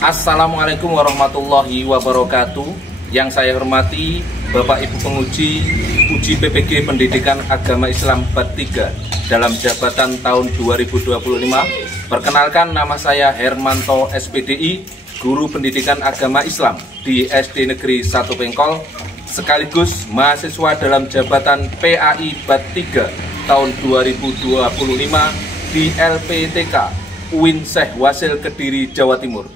Assalamualaikum warahmatullahi wabarakatuh. Yang saya hormati Bapak Ibu penguji uji PPG Pendidikan Agama Islam Bat 3 dalam jabatan tahun 2025. Perkenalkan, nama saya Hermanto SPDI, Guru Pendidikan Agama Islam di SD Negeri 1 Pengkol, sekaligus mahasiswa dalam jabatan PAI Bat 3 tahun 2025 di LPTK UIN Syekh Wasil Kediri, Jawa Timur,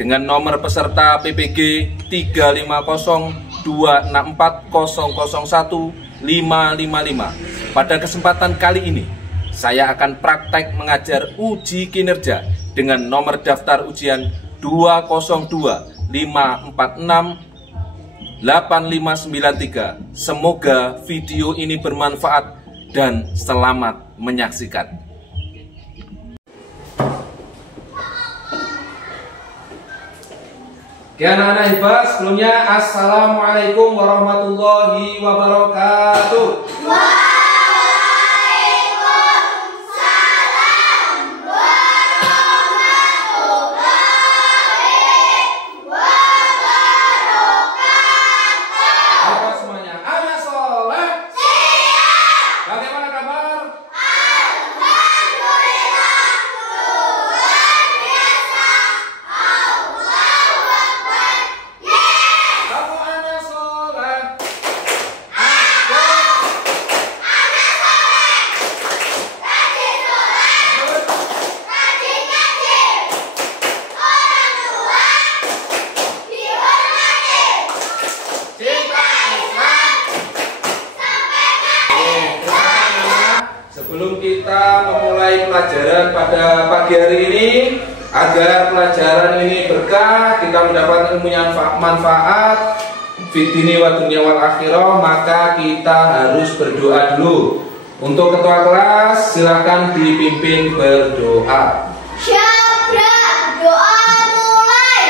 dengan nomor peserta PPG 35026400155. Pada kesempatan kali ini, saya akan praktek mengajar uji kinerja dengan nomor daftar ujian 20254685993. Semoga video ini bermanfaat dan selamat menyaksikan. Oke anak-anak hebat, sebelumnya Assalamualaikum warahmatullahi wabarakatuh. Waalaikumsalam warahmatullahi wabarakatuh. Apa semuanya? Anak soleh? Siap. Bagaimana kabar? Alhamdulillah, luar biasa. Allahu Akbar. Yeay. Kamu anak soleh? Aku anak soleh. Rajin soleh, rajin ngaji. Orang tua dihormati. Cinta Islam. Sampai mati. Sebelum kita memulai pelajaran pada pagi hari ini, agar pelajaran ini berkah, kita mendapat ilmu yang manfaat fid dini wa dunya wal akhirah, maka kita harus berdoa dulu. Untuk ketua kelas, silakan dipimpin berdoa. Syabra, doa mulai.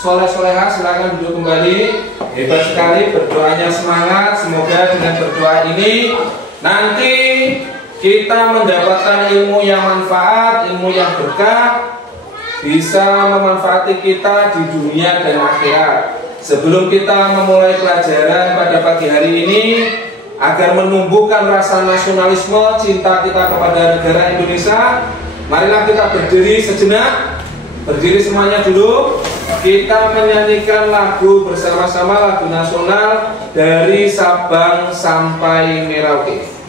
Soleh-soleha, silakan duduk kembali. Hebat sekali, berdoanya semangat. Semoga dengan berdoa ini nanti kita mendapatkan ilmu yang manfaat, ilmu yang berkah, bisa memanfaati kita di dunia dan akhirat. Sebelum kita memulai pelajaran pada pagi hari ini, agar menumbuhkan rasa nasionalisme, cinta kita kepada negara Indonesia, marilah kita berdiri sejenak. Berdiri semuanya dulu. kita menyanyikan lagu bersama-sama, lagu nasional dari Sabang sampai Merauke.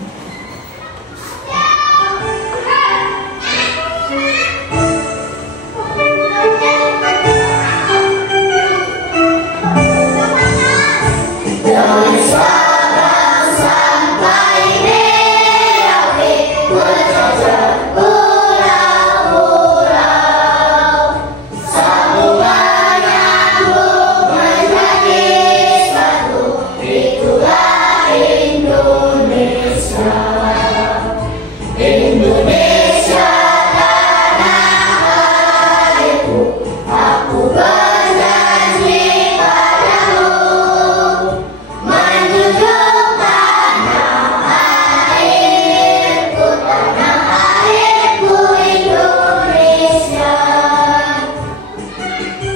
Dari Sabang sampai Merauke, berjajah pulau-pulau, sambungan nyambung menjadi satu, itulah Indonesia. Indonesia tanah airku, aku berjanji padamu, menjunjung tanah airku Indonesia.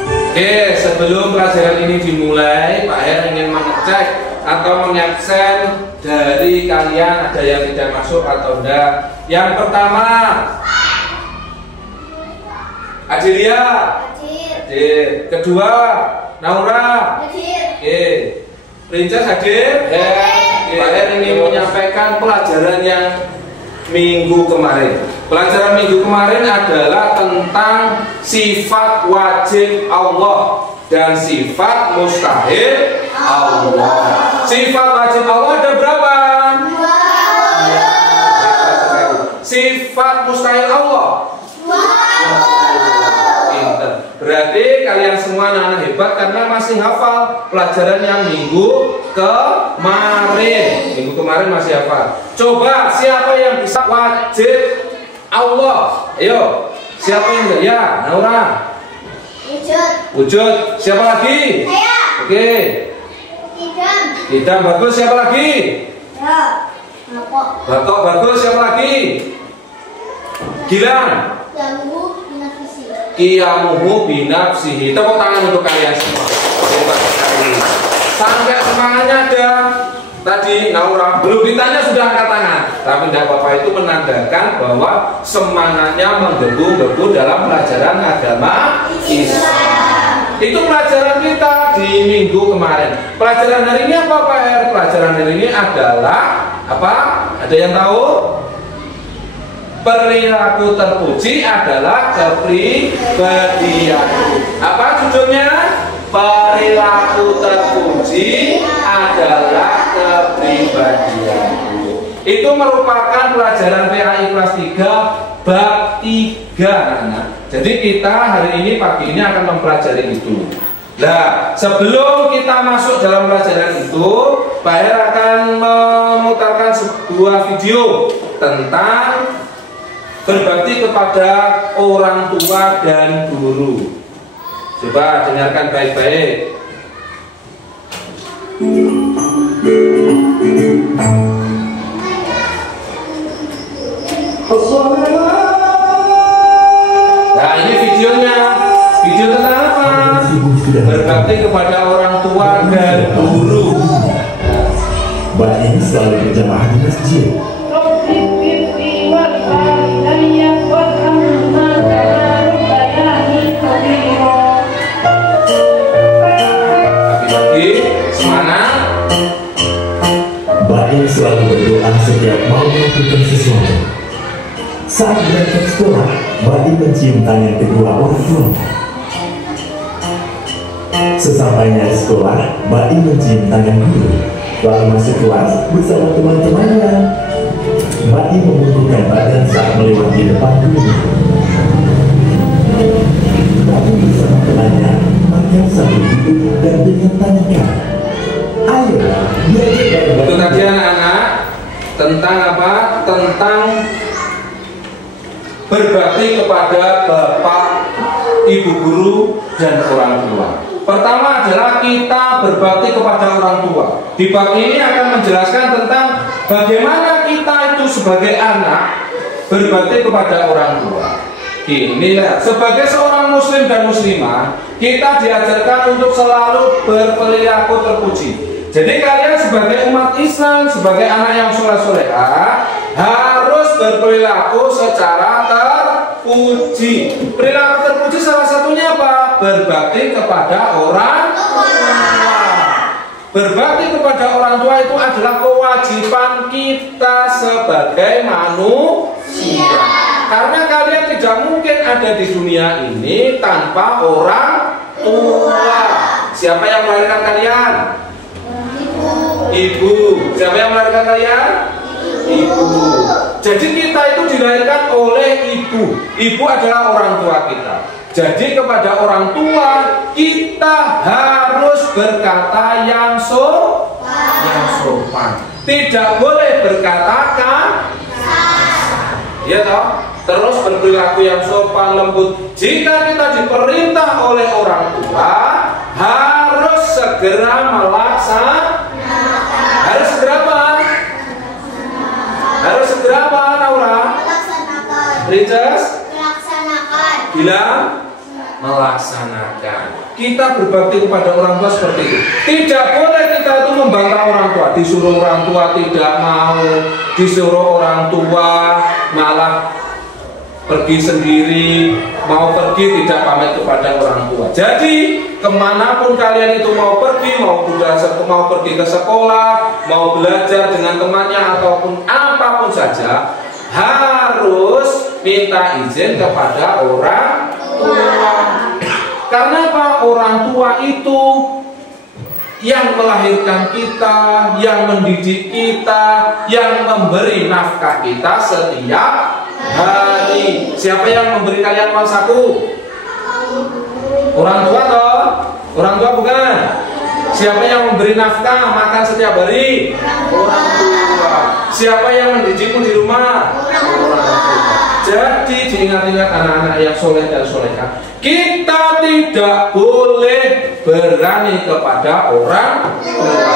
Oke, sebelum pelajaran ini dimulai, Pak Her ingin mengecek atau mengabsen dari kalian ada yang tidak masuk atau enggak. Yang pertama, Adelia. Hadir. Kedua, Naura. Oke. Princess hadir. Pak Her ingin menyampaikan pelajaran yang minggu kemarin. Pelajaran minggu kemarin adalah tentang sifat wajib Allah dan sifat mustahil Allah. Sifat wajib Allah ada berapa? Sifat mustahil Allah. Pinter. Berarti kalian semua anak-anak hebat karena masih hafal pelajaran yang minggu kemarin. Minggu kemarin masih hafal. Coba siapa yang bisa wajib Allah? Ayo, siapa yang enggak? Ya, Naura. Wujud. Siapa lagi? Saya. Oke. Idam bagus. Siapa lagi? Ya. Batok bagus. Siapa lagi? Gilang. Qiyamuhu binafsihi. Tepuk tangan untuk kalian semua. Hebat sekali. Sampai semangatnya ada. Tadi Naura belum ditanya sudah angkat tangan. Tapi tidak apa-apa, itu menandakan bahwa semangatnya menggebu-gebu dalam pelajaran agama Islam. Itu pelajaran kita di minggu kemarin. Pelajaran hari ini apa Pak Her? Pelajaran hari ini adalah apa? Ada yang tahu? Perilaku terpuji adalah kepribadianku. Apa judulnya? Perilaku terpuji adalah kepribadianku. Itu merupakan pelajaran PAI kelas 3 bab 3 anak-anak. Jadi kita hari ini pagi ini akan mempelajari itu. Nah, sebelum kita masuk dalam pelajaran itu, Pak Her akan memutarkan sebuah video tentang berbakti kepada orang tua dan guru. Coba dengarkan baik-baik. Nah, ini videonya. Video tentang apa? Berbakti kepada orang tua dan guru. Mbak ini selalu berjamaah di masjid. Mbak selalu berdoa setiap mau melakukan sesuatu. Saat berangkat sekolah, Mbak mencium tangan kedua orang tua. Sesampainya di sekolah, Mbak mencium tangan guru, lalu masuk kelas bersama teman-temannya. Mbak membungkukkan badan saat melewati depan guru. Lalu bersama temannya, makan sambil duduk dan dengan tanyakan, ayo, itu tadi anak-anak tentang apa? Tentang berbakti kepada bapak, ibu guru, dan orang tua. Pertama adalah kita berbakti kepada orang tua. Di bab ini akan menjelaskan tentang bagaimana kita itu sebagai anak berbakti kepada orang tua. Inilah sebagai seorang muslim dan muslimah, kita diajarkan untuk selalu berperilaku terpuji. Jadi kalian sebagai umat Islam, sebagai anak yang soleh-soleha, harus berperilaku secara terpuji. Perilaku terpuji salah satunya apa? berbakti kepada orang tua. Berbakti kepada orang tua itu adalah kewajiban kita sebagai manusia. Karena kalian tidak mungkin ada di dunia ini tanpa orang tua. Siapa yang melahirkan kalian? Ibu. Siapa yang melahirkan kalian? Ibu. Jadi kita itu dilahirkan oleh ibu. Ibu adalah orang tua kita. Jadi kepada orang tua kita harus berkata yang sopan. Tidak boleh berkata kasar. Ya toh? Terus berperilaku yang sopan lembut. Jika kita diperintah oleh orang tua, harus segera melaksanakan. Harus segera apa? Harus segera apa, Naura? Melaksanakan. Riches? Melaksanakan. Bilang melaksanakan. Kita berbakti kepada orang tua seperti itu. Tidak boleh kita itu membantah orang tua. Disuruh orang tua tidak mau, disuruh orang tua malah pergi sendiri, mau pergi tidak pamit kepada orang tua. Jadi kemanapun kalian itu mau pergi, mau pergi ke sekolah, mau belajar dengan temannya ataupun apapun saja, harus minta izin kepada orang tua. Karena apa? Orang tua itu yang melahirkan kita, yang mendidik kita, yang memberi nafkah kita setiap hari. Siapa yang memberi kalian uang saku? Orang tua toh? Orang tua bukan? Siapa yang memberi nafkah makan setiap hari? Orang tua. Siapa yang mendidikmu di rumah? Orang tua. Jadi diingat-ingat anak-anak yang soleh dan solehah, kita tidak boleh berani kepada orang tua.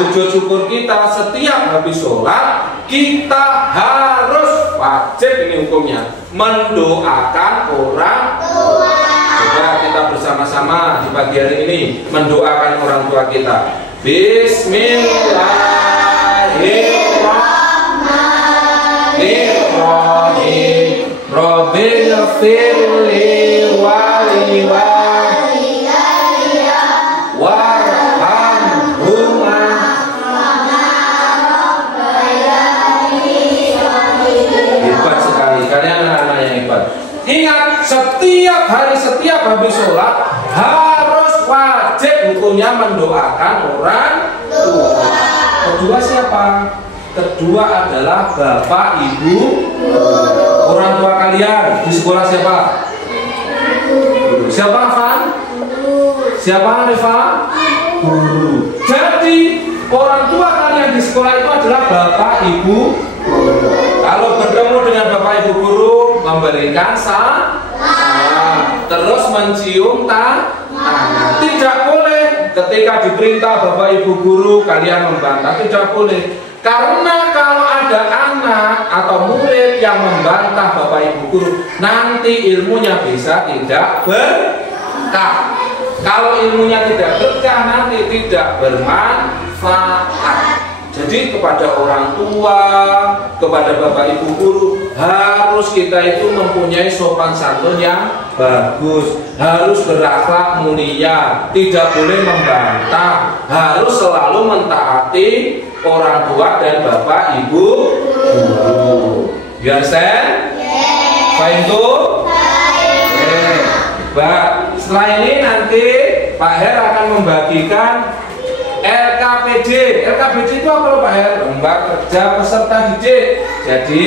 Wujud syukur kita setiap habis sholat, kita harus wajib, ini hukumnya, mendoakan orang tua. Coba kita bersama-sama di pagi hari ini mendoakan orang tua kita. Bismillahirrahmanirrahim. Rabbil firli waliwalidayya warhamhuma. Hebat sekali kalian anak-anak yang hebat. Ingat, setiap hari, setiap habis sholat harus wajib hukumnya mendoakan orang tua. Kedua siapa? Kedua adalah bapak, ibu, orang tua kalian di sekolah siapa? Siapa, Van? Siapa, Reva? Guru. Jadi orang tua kalian di sekolah itu adalah bapak, ibu. Kalau bertemu dengan bapak, ibu guru, memberikan salam, terus mencium tangan. Tidak boleh ketika diperintah bapak, ibu guru kalian membantah. Tidak boleh. Karena kalau ada anak atau murid yang membantah bapak ibu guru, nanti ilmunya bisa tidak berkah. Kalau ilmunya tidak berkah, nanti tidak bermanfaat. Jadi kepada orang tua, kepada bapak ibu guru, harus kita itu mempunyai sopan santun yang bagus, harus berakhlak mulia, tidak boleh membantah, harus selalu mentaati orang tua dan bapak ibu guru. You understand? Faham tuh? Baik. Setelah ini nanti Pak Her akan membagikan LKPD. LKPD itu apa Pak Her? Lembar Kerja Peserta Didik. Jadi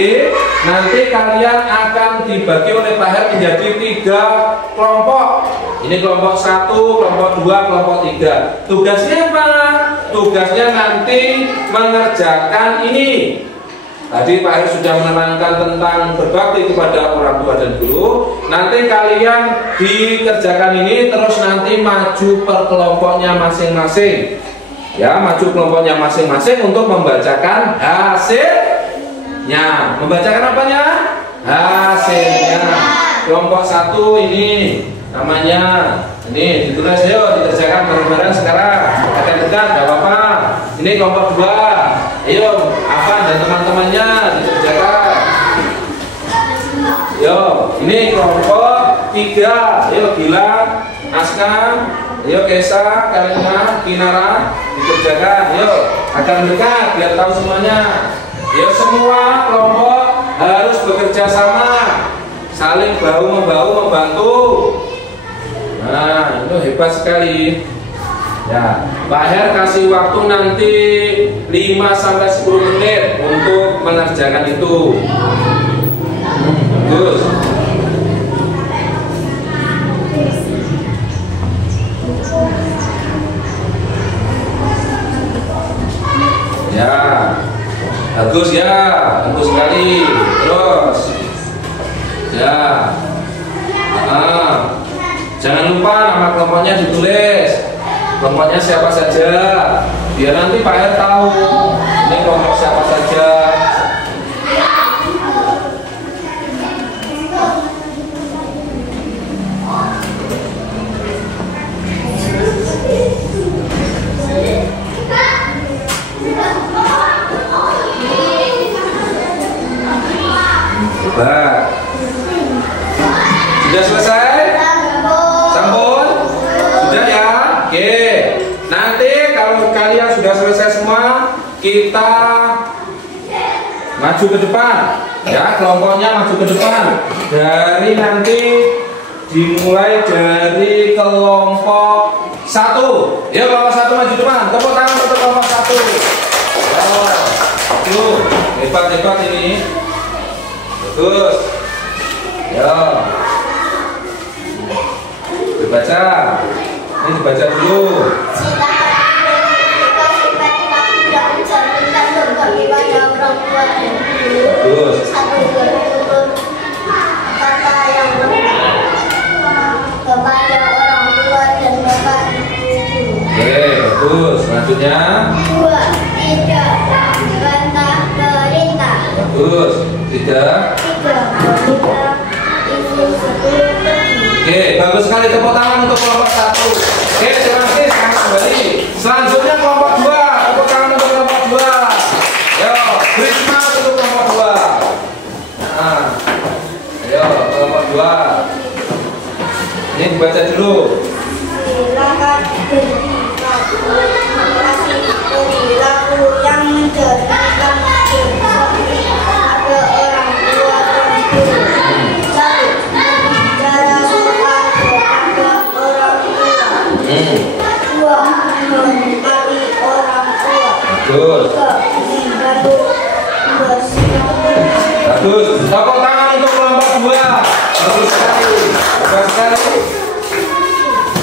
nanti kalian akan dibagi oleh Pak Her menjadi 3 kelompok. Ini kelompok 1, kelompok 2, kelompok 3. Tugasnya apa? Tugasnya nanti mengerjakan ini. Tadi Pak Her sudah menerangkan tentang berbakti kepada orang tua dan guru. Nanti kalian dikerjakan ini, terus nanti maju per kelompoknya masing-masing. Ya, maju kelompoknya masing-masing untuk membacakan hasilnya. Membacakan apanya? Hasilnya. Kelompok 1 ini namanya, ini ditulis, ayo dikerjakan bareng-bareng sekarang. Dekat-dekat, gak apa-apa. Ini kelompok 2, ayo Afan dan teman-temannya dikerjakan. Yo, ini kelompok 3, ayo Gilang Aska, ayo Kesa, Karina, Kinara, dikerjakan. Yuk, akan dekat biar tahu semuanya. Yuk semua kelompok harus bekerja sama, saling bahu membahu membantu. Nah, itu hebat sekali. Ya, Pak Her kasih waktu nanti 5-10 menit untuk mengerjakan itu. Bagus. Ya, bagus ya, bagus sekali. Terus, ya, jangan lupa nama kelompoknya ditulis. Kelompoknya siapa saja, biar nanti Pak R tahu ini kelompok siapa saja. Hebat. Sudah selesai? Sambung? Sudah ya? Oke. Nanti kalau kalian sudah selesai semua, kita maju ke depan. Ya, kelompoknya maju ke depan. Dari nanti dimulai dari kelompok 1. Ya, kelompok 1 maju depan. Tepuk tangan untuk kelompok 1. Oh, tuh, hebat-hebat ini. Bagus. Ya. Dibaca. Ini dibaca dulu. Bagus. Kata yang kepada orang tua dan bapak ibu. Oke, bagus. Selanjutnya. 2. Tidak bantah perintah. Bagus. 3. Oke, bagus sekali. Tepuk tangan untuk kelompok 1. Oke, terima kasih. Sekarang kembali. Selanjutnya kelompok 2. Tepuk tangan untuk kelompok 2. Yo, Krisma untuk kelompok 2. Nah, ayo kelompok 2. Ini dibaca dulu. Silakan perilaku yang mencerminkan pada orang tua dan guru. 1. Berbicara sopan kepada orang tua. 2. Menghormati orang tua. Bagus. 3. Membantu bersih. Bagus. Tepuk tangan untuk kelompok 2. Bagus sekali. Bagus sekali.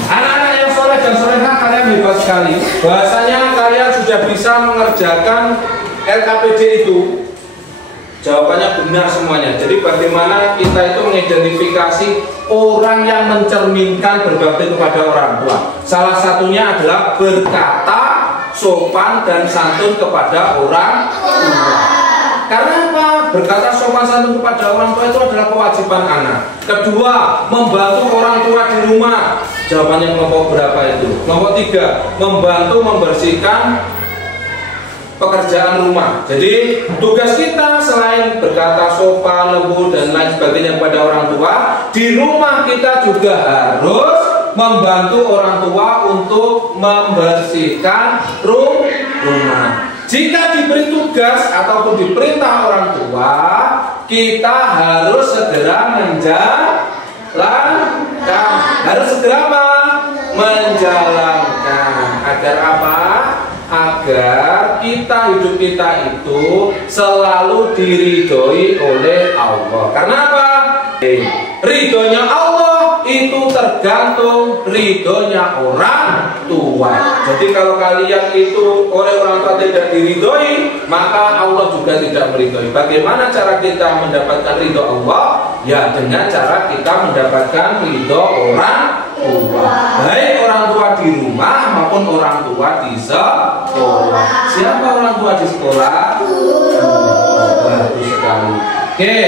Anak-anak yang soleh dan solehah, kalian hebat sekali. Bahasanya kalian sudah bisa mengerjakan LKPD itu. Jawabannya benar semuanya. Jadi bagaimana kita itu mengidentifikasi orang yang mencerminkan berbakti kepada orang tua. Salah satunya adalah berkata sopan dan santun kepada orang tua. Karena apa? Berkata sopan santun kepada orang tua itu adalah kewajiban anak. Kedua, membantu orang tua di rumah. Jawabannya kelompok berapa itu? Kelompok 3, membantu membersihkan pekerjaan rumah. Jadi tugas kita selain berkata sopan, lembut dan lain sebagainya kepada orang tua, di rumah kita juga harus membantu orang tua untuk membersihkan rumah. Jika diberi tugas ataupun diperintah orang tua, kita harus segera menjalankan. Harus segera menjalankan. Agar apa? Agar hidup kita itu selalu diridhoi oleh Allah. Karena apa? Ridhonya Allah itu tergantung ridhonya orang tua. Jadi kalau kalian itu oleh orang tua tidak diridhoi, maka Allah juga tidak meridhoi. Bagaimana cara kita mendapatkan ridho Allah? Ya dengan cara kita mendapatkan ridho orang tua. Baik orang tua di rumah maupun orang tua di sekolah. Siapa orang tua di sekolah? Bagus sekali. Oke.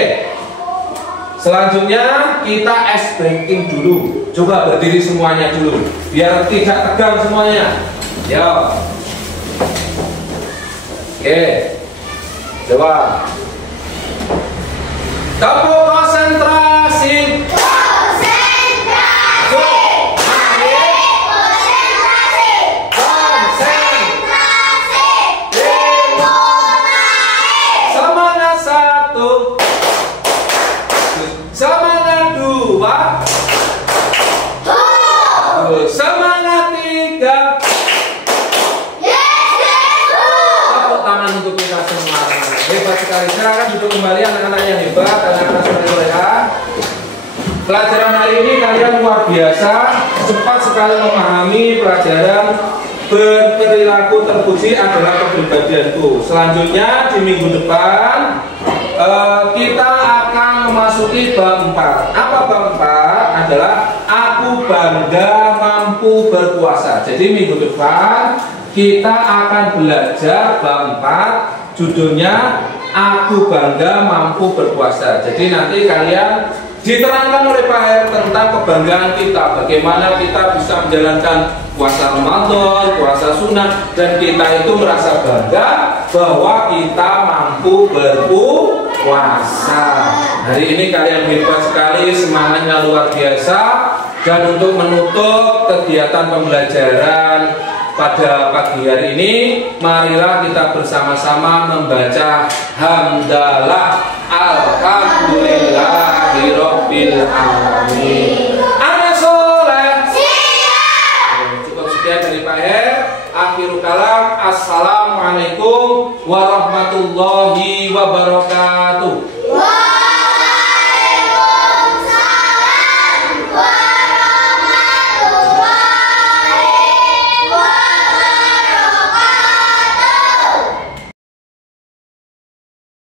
Selanjutnya kita ice breaking dulu. Coba berdiri semuanya dulu, biar tidak tegang semuanya. Yo. Oke. Coba. Tepuk konsentrasi. kembali anak-anak yang hebat, anak-anak soleha. Pelajaran hari ini kalian luar biasa, cepat sekali memahami pelajaran berperilaku terpuji adalah kepribadianku. Selanjutnya di minggu depan kita akan memasuki bab 4. Apa bab 4? Adalah aku bangga mampu berpuasa. Jadi minggu depan kita akan belajar bab 4, judulnya aku bangga mampu berpuasa. Jadi nanti kalian diterangkan oleh Pak Her tentang kebanggaan kita, bagaimana kita bisa menjalankan puasa Ramadan, puasa sunnah, dan kita itu merasa bangga bahwa kita mampu berpuasa. Hari ini kalian hebat sekali, semangatnya luar biasa. Dan untuk menutup kegiatan pembelajaran pada pagi hari ini, marilah kita bersama-sama membaca hamdalah alhamdulillahirabbil alamin.